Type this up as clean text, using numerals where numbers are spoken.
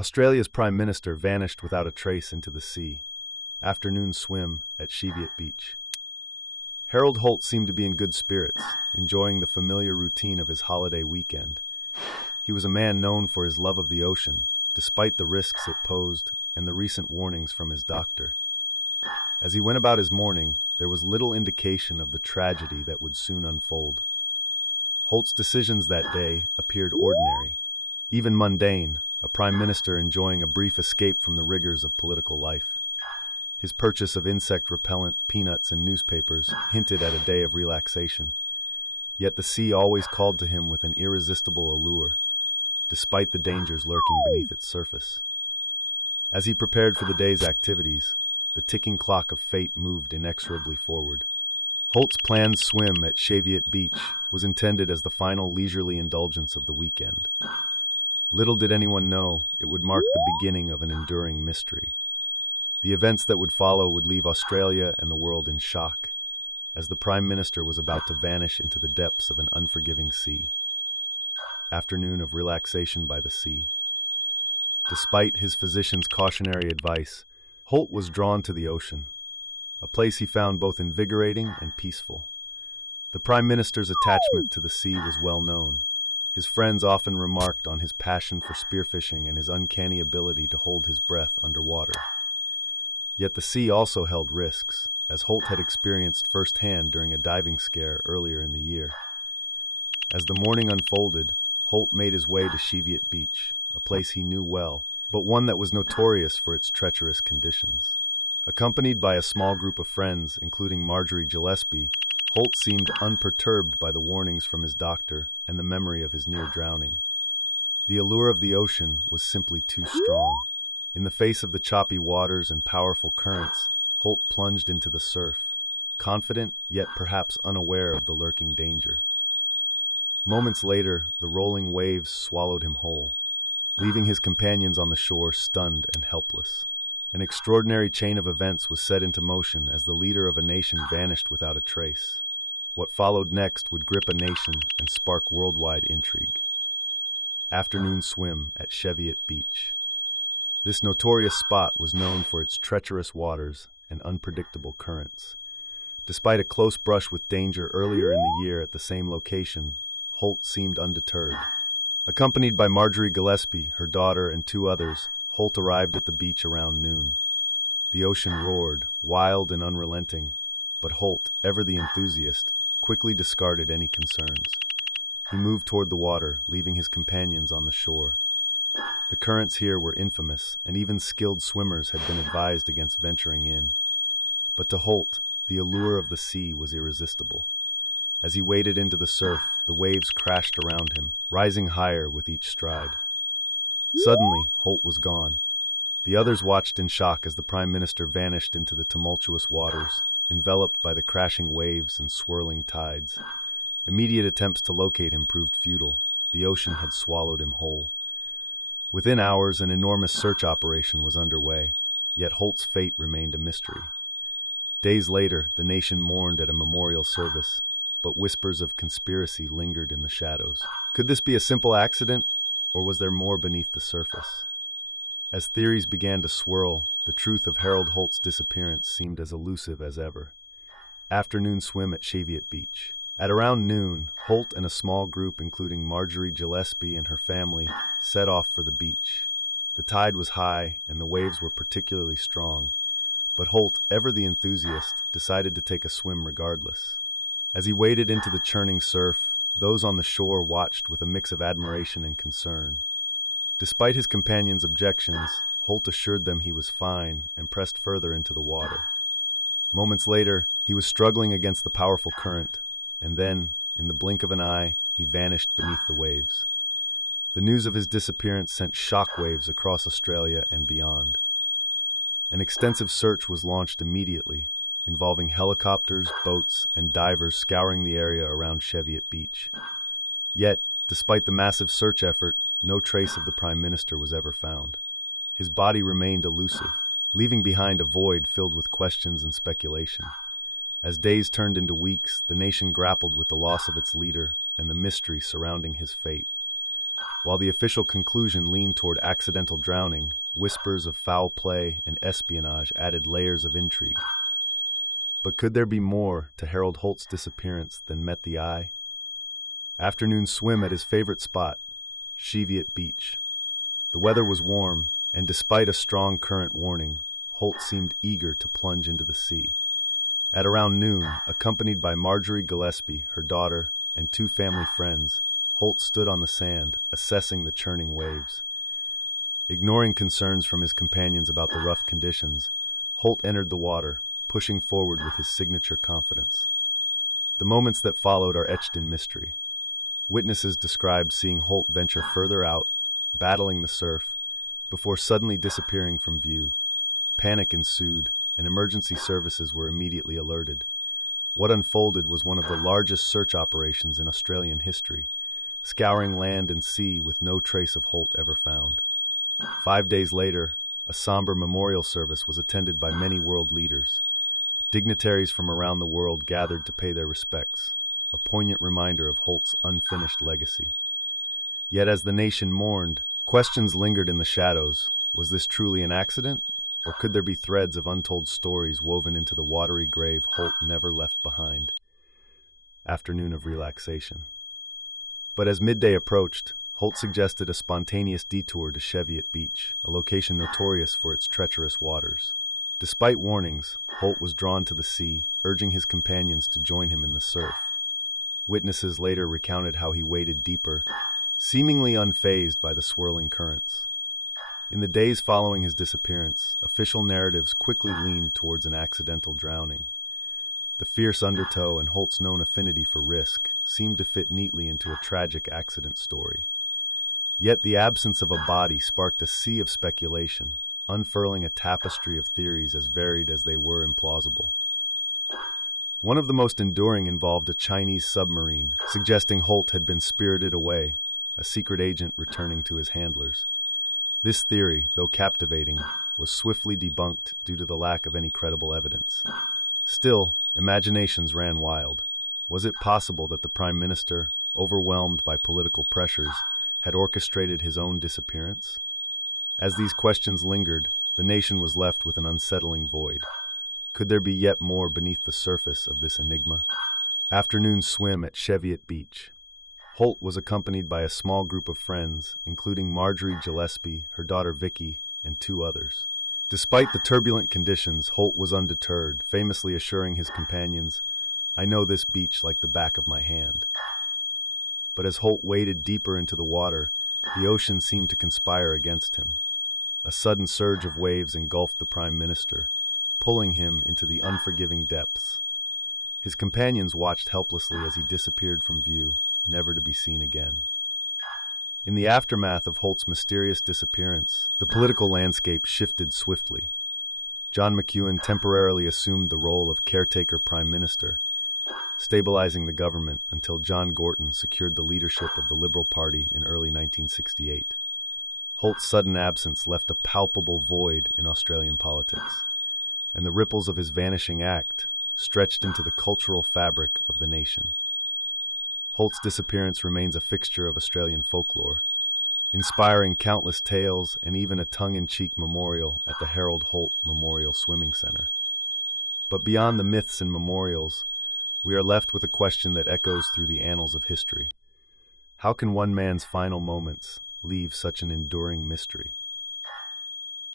Australia's Prime Minister vanished without a trace into the sea. Afternoon swim at Cheviot Beach. Harold Holt seemed to be in good spirits, enjoying the familiar routine of his holiday weekend. He was a man known for his love of the ocean, despite the risks it posed and the recent warnings from his doctor. As he went about his morning, there was little indication of the tragedy that would soon unfold. Holt's decisions that day appeared ordinary, even mundane, a prime minister enjoying a brief escape from the rigors of political life. His purchase of insect repellent, peanuts, and newspapers hinted at a day of relaxation. Yet the sea always called to him with an irresistible allure, despite the dangers lurking beneath its surface. As he prepared for the day's activities, the ticking clock of fate moved inexorably forward. Holt's planned swim at Cheviot Beach was intended as the final leisurely indulgence of the weekend. Little did anyone know it would mark the beginning of an enduring mystery. The events that would follow would leave Australia and the world in shock, as the Prime Minister was about to vanish into the depths of an unforgiving sea. Afternoon of relaxation by the sea. Despite his physician's cautionary advice, Holt was drawn to the ocean, a place he found both invigorating and peaceful. The Prime Minister's attachment to the sea was well known. His friends often remarked on his passion for spearfishing and his uncanny ability to hold his breath underwater. Yet the sea also held risks, as Holt had experienced firsthand during a diving scare earlier in the year. As the morning unfolded, Holt made his way to Cheviot Beach, a place he knew well, but one that was notorious for its treacherous conditions. Accompanied by a small group of friends, including Marjorie Gillespie, Holt seemed unperturbed by the warnings from his doctor and the memory of his near drowning. The allure of the ocean was simply too strong. In the face of the choppy waters and powerful currents, Holt plunged into the surf, confident yet perhaps unaware of the lurking danger. Moments later, the rolling waves swallowed him whole, leaving his companions on the shore stunned and helpless. An extraordinary chain of events was set into motion as the leader of a nation vanished without a trace. What followed next would grip a nation and spark worldwide intrigue. Afternoon swim at Cheviot Beach. This notorious spot was known for its treacherous waters and unpredictable currents. Despite a close brush with danger earlier in the year at the same location, Holt seemed undeterred. Accompanied by Marjorie Gillespie, her daughter, and two others, Holt arrived at the beach around noon. The ocean roared, wild and unrelenting, but Holt, ever the enthusiast, quickly discarded any concerns. He moved toward the water, leaving his companions on the shore. The currents here were infamous, and even skilled swimmers had been advised against venturing in. But to Holt, the allure of the sea was irresistible. As he waded into the surf, the waves crashed around him, rising higher with each stride. Suddenly, Holt was gone. The others watched in shock as the Prime Minister vanished into the tumultuous waters, enveloped by the crashing waves and swirling tides. Immediate attempts to locate him proved futile. The ocean had swallowed him whole. Within hours, an enormous search operation was underway, yet Holt's fate remained a mystery. Days later, the nation mourned at a memorial service, but whispers of conspiracy lingered in the shadows. Could this be a simple accident, or was there more beneath the surface? As theories began to swirl, the truth of Harold Holt's disappearance seemed as elusive as ever. Afternoon swim at Cheviot Beach. At around noon, Holt and a small group including Marjorie Gillespie and her family set off for the beach. The tide was high and the waves were particularly strong, but Holt, ever the enthusiast, decided to take a swim regardless. As he waded into the churning surf, those on the shore watched with a mix of admiration and concern. Despite his companions' objections, Holt assured them he was fine and pressed further into the water. Moments later, he was struggling against the powerful current, and then, in the blink of an eye, he vanished beneath the waves. The news of his disappearance sent shockwaves across Australia and beyond. An extensive search was launched immediately, involving helicopters, boats, and divers scouring the area around Cheviot Beach. Yet, despite the massive search effort, no trace of the Prime Minister was ever found. His body remained elusive, leaving behind a void filled with questions and speculation. As days turned into weeks, the nation grappled with the loss of its leader and the mystery surrounding his fate. While the official conclusion leaned toward accidental drowning, whispers of foul play and espionage added layers of intrigue. But could there be more to Harold Holt's disappearance than met the eye? Afternoon swim at his favorite spot, Cheviot Beach. The weather was warm, and despite a strong current warning, Holt seemed eager to plunge into the sea. At around noon, accompanied by Marjorie Gillespie, her daughter, and two family friends, Holt stood on the sand, assessing the churning waves. Ignoring concerns from his companions about the rough conditions, Holt entered the water, pushing forward with his signature confidence. The moments that followed are etched in mystery. Witnesses described seeing Holt venture further out, battling the surf, before suddenly disappearing from view. Panic ensued, and emergency services were immediately alerted. What unfolded was one of the largest search operations in Australian history, scouring land and sea with no trace of Holt ever found. 5 days later, a somber memorial service was attended by many world leaders. Dignitaries from around the world gathered to pay their respects, a poignant reminder of Holt's unfinished legacy. Yet as the nation mourned, questions lingered in the shadows. Was this truly an accident? Or could there be threads of untold stories woven into the watery grave Holt never left behind? Afternoon of relaxation. But as midday approached, Holt suggested a spontaneous detour to Cheviot Beach, a location notorious for its treacherous waters. Despite warnings, Holt was drawn to the sea, urging his companions to join him in the surf. Witnesses later recounted how he waded deeper, seemingly unfazed by the swirling currents. In the days following his disappearance, official narratives quickly leaned towards an accidental drowning. The fierce undertow and Holt's known affinity for risk seemed to fit neatly into a tragic accident story. Yet the absence of a body sparked a sea of speculation, unfurling a tapestry of theories as varied as they were implausible. One of the most enduring involved a Chinese submarine, suggesting Holt had been spirited away, a secret agent returning to his handlers. This theory, though captivating, was swiftly debunked due to the lack of any credible evidence. Still, imaginations ran wild. Was it possible that the Prime Minister, overwhelmed by political pressures, had orchestrated his own disappearance? As these questions lingered, the nation was left with an unsettling void. Could there be yet more beneath the surface of this enigma? Afternoon swim at Cheviot Beach. Holt was accompanied by a small group of friends, including Marjorie Gillespie, her daughter Vicky, and two others. Despite the turbulent conditions, Holt was undeterred, famously assuring his companions, "I know this beach like the back of my hand." But as Holt waded deeper into the water, the ocean seemed to conspire against him. A sudden surge of waves engulfed the Prime Minister, pulling him into the unforgiving depths. His companions watched helplessly as he disappeared from view, never to be seen again. In the aftermath of Holt's mysterious disappearance, the political landscape shifted swiftly. John McEwen temporarily assumed the role of caretaker prime minister, stabilizing the government until John Gorton secured the leadership of the Liberal Party in early 1968. Holt's sudden absence left a palpable void in Australian politics, and the ripples of his vanishing act stretched into the cultural fabric of the nation. Holt's disappearance remains a fixture of Australian folklore, inspiring countless tales and even a tongue-in-cheek memorial at the Harold Holt Memorial Swimming Center. But beyond the myths and memorials, we are left with a question that echoes through the annals of history. How can one man's final moments leave such an enduring mystery?